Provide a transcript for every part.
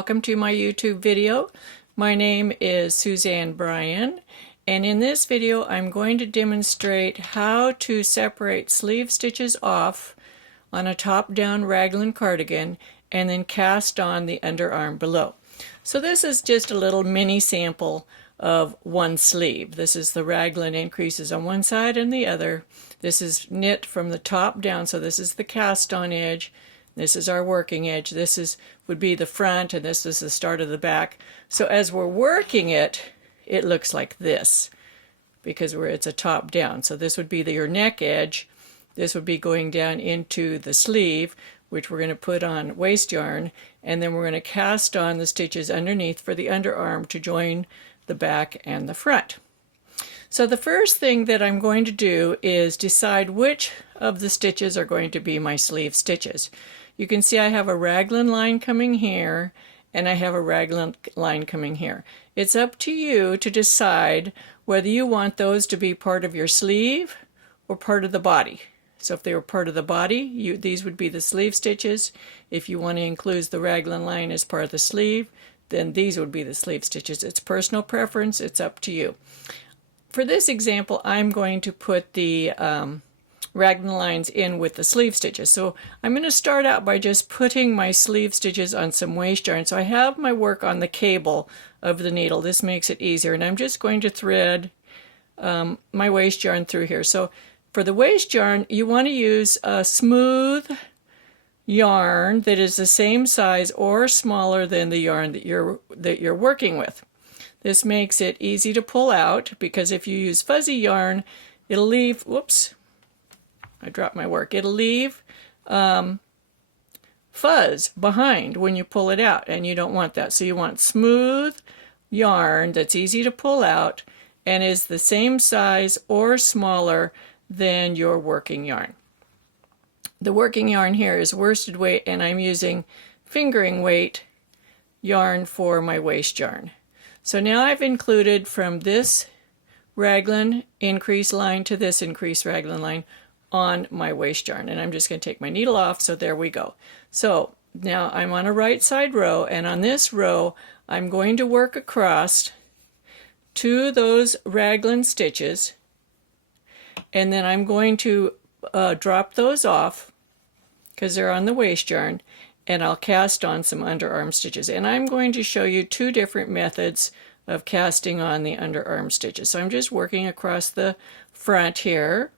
welcome to my YouTube video. My name is Suzanne Bryan, and in this video I'm going to demonstrate how to separate sleeve stitches off on a top-down raglan cardigan and then cast on the underarm below. So this is just a little mini sample of one sleeve. This is the raglan increases on one side and the other. This is knit from the top down, so this is the cast on edge. This is our working edge. This would be the front, and this is the start of the back. So as we're working it, it looks like this because it's a top down. So this would be your neck edge. This would be going down into the sleeve, which we're going to put on waste yarn, and then we're going to cast on the stitches underneath for the underarm to join the back and the front. So the first thing that I'm going to do is decide which of the stitches are going to be my sleeve stitches. You can see I have a raglan line coming here and I have a raglan line coming here. It's up to you to decide whether you want those to be part of your sleeve or part of the body. So if they were part of the body, these would be the sleeve stitches. If you want to include the raglan line as part of the sleeve, then these would be the sleeve stitches. It's personal preference. It's up to you. For this example, I'm going to put the raglan lines in with the sleeve stitches. So I'm going to start out by just putting my sleeve stitches on some waste yarn. So I have my work on the cable of the needle. This makes it easier. And I'm just going to thread my waste yarn through here. So for the waste yarn, you want to use a smooth yarn that is the same size or smaller than the yarn that you're working with. This makes it easy to pull out, because if you use fuzzy yarn, it'll leave, whoops, I dropped my work, it'll leave fuzz behind when you pull it out, and you don't want that. So you want smooth yarn that's easy to pull out and is the same size or smaller than your working yarn. The working yarn here is worsted weight, and I'm using fingering weight yarn for my waste yarn. So now I've included from this raglan increase line to this increase raglan line on my waste yarn, and I'm just going to take my needle off. So there we go. So now I'm on a right side row, and on this row I'm going to work across to those raglan stitches, and then I'm going to drop those off because they're on the waste yarn, and I'll cast on some underarm stitches. And I'm going to show you two different methods of casting on the underarm stitches. So I'm just working across the front here.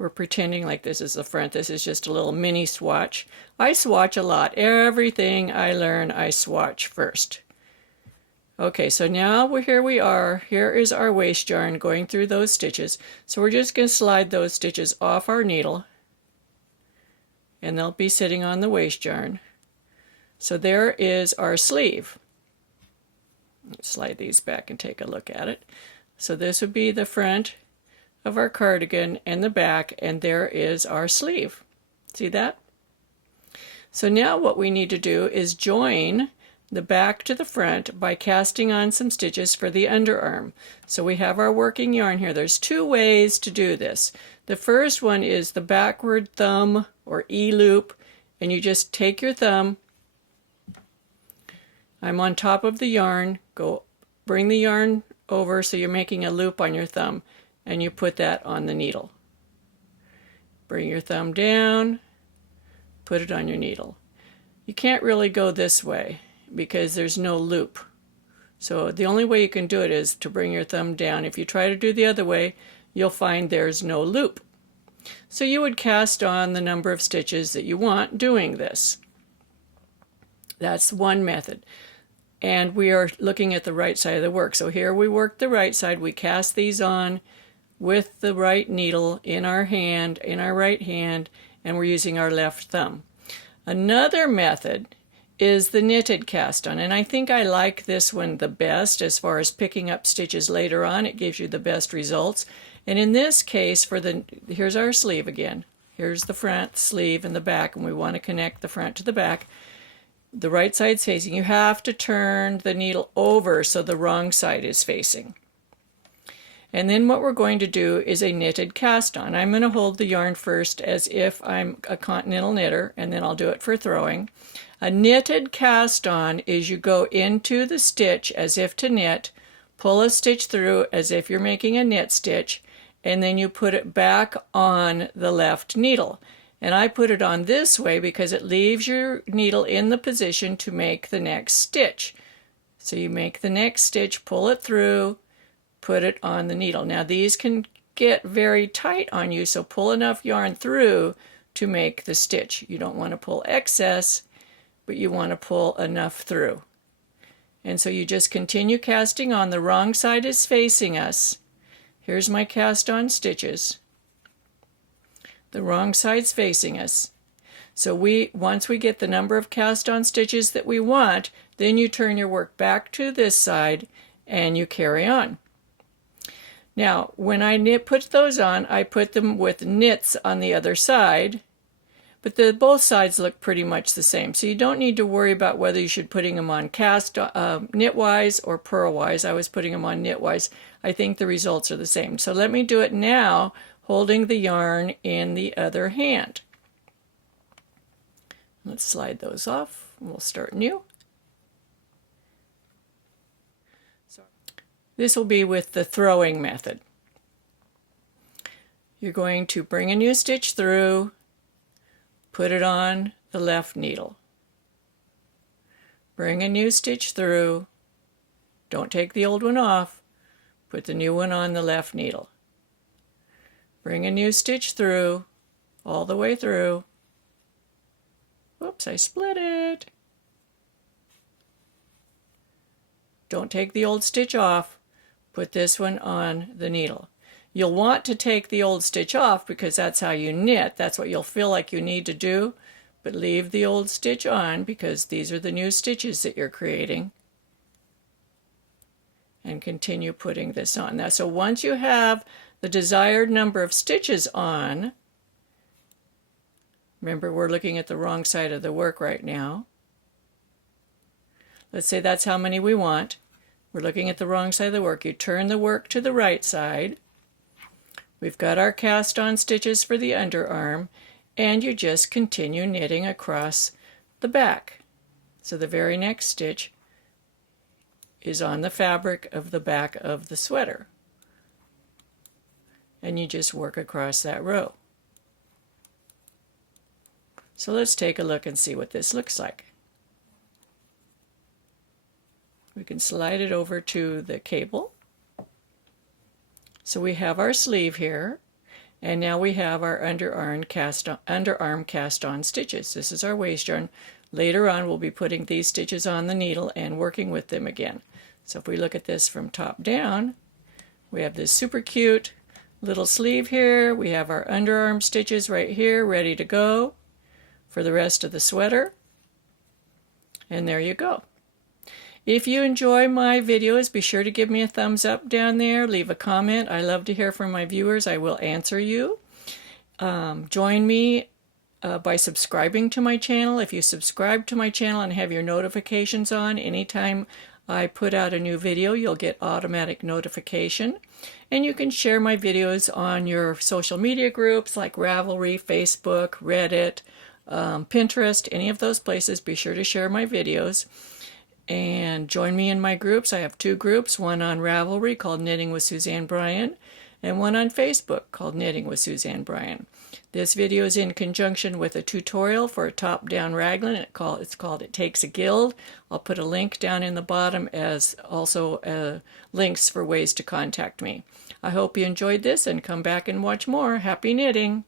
We're pretending like this is the front. This is just a little mini swatch. I swatch a lot. Everything I learn, I swatch first. Okay, so now here we are. Here is our waste yarn going through those stitches. So we're just going to slide those stitches off our needle, and they'll be sitting on the waste yarn. So there is our sleeve. Let's slide these back and take a look at it. So this would be the front of our cardigan and the back, and there is our sleeve. See that? So now what we need to do is join the back to the front by casting on some stitches for the underarm. So we have our working yarn here. There's two ways to do this. The first one is the backward thumb or E-loop, and you just take your thumb. I'm on top of the yarn. Bring the yarn over so you're making a loop on your thumb, and you put that on the needle. Bring your thumb down, put it on your needle. You can't really go this way because there's no loop. So the only way you can do it is to bring your thumb down. If you try to do the other way, you'll find there's no loop. So you would cast on the number of stitches that you want doing this. That's one method. And we are looking at the right side of the work. So here we work the right side. We cast these on with the right needle in our hand, in our right hand, and we're using our left thumb. Another method is the knitted cast on, and I think I like this one the best as far as picking up stitches later on. It gives you the best results. And in this case, here's our sleeve again. Here's the front sleeve and the back, and we want to connect the front to the back. The right side's facing. You have to turn the needle over so the wrong side is facing. And then what we're going to do is a knitted cast on. I'm going to hold the yarn first as if I'm a Continental knitter, and then I'll do it for throwing. A knitted cast on is you go into the stitch as if to knit, pull a stitch through as if you're making a knit stitch, and then you put it back on the left needle. And I put it on this way because it leaves your needle in the position to make the next stitch. So you make the next stitch, pull it through, put it on the needle. Now these can get very tight on you, so pull enough yarn through to make the stitch. You don't want to pull excess, but you want to pull enough through. And so you just continue casting on. The wrong side is facing us. Here's my cast on stitches. The wrong side's facing us. So once we get the number of cast on stitches that we want, then you turn your work back to this side and you carry on. Now, when I put those on, I put them with knits on the other side, but both sides look pretty much the same. So you don't need to worry about whether you should putting them on knitwise or purlwise. I was putting them on knitwise. I think the results are the same. So let me do it now, holding the yarn in the other hand. Let's slide those off. We'll start new. This will be with the throwing method. You're going to bring a new stitch through, put it on the left needle. Bring a new stitch through, don't take the old one off, put the new one on the left needle. Bring a new stitch through, all the way through. Whoops, I split it. Don't take the old stitch off, put this one on the needle. You'll want to take the old stitch off because that's how you knit. That's what you'll feel like you need to do, but leave the old stitch on because these are the new stitches that you're creating. And continue putting this on. Now, so once you have the desired number of stitches on, remember we're looking at the wrong side of the work right now. Let's say that's how many we want. We're looking at the wrong side of the work. You turn the work to the right side. We've got our cast on stitches for the underarm, and you just continue knitting across the back. So the very next stitch is on the fabric of the back of the sweater. And you just work across that row. So let's take a look and see what this looks like. We can slide it over to the cable. So we have our sleeve here, and now we have our underarm cast on stitches. This is our waist yarn. Later on we'll be putting these stitches on the needle and working with them again. So if we look at this from top down, we have this super cute little sleeve here. We have our underarm stitches right here ready to go for the rest of the sweater. And there you go. If you enjoy my videos, be sure to give me a thumbs up down there. Leave a comment. I love to hear from my viewers. I will answer you. Join me by subscribing to my channel. If you subscribe to my channel and have your notifications on, anytime I put out a new video, you'll get automatic notification. And you can share my videos on your social media groups like Ravelry, Facebook, Reddit, Pinterest, any of those places. Be sure to share my videos. And join me in my groups. I have two groups, one on Ravelry called Knitting with Suzanne Bryan, and one on Facebook called Knitting with Suzanne Bryan. This video is in conjunction with a tutorial for a top-down raglan. It's called It Takes a Guild. I'll put a link down in the bottom as also links for ways to contact me. I hope you enjoyed this and come back and watch more. Happy knitting!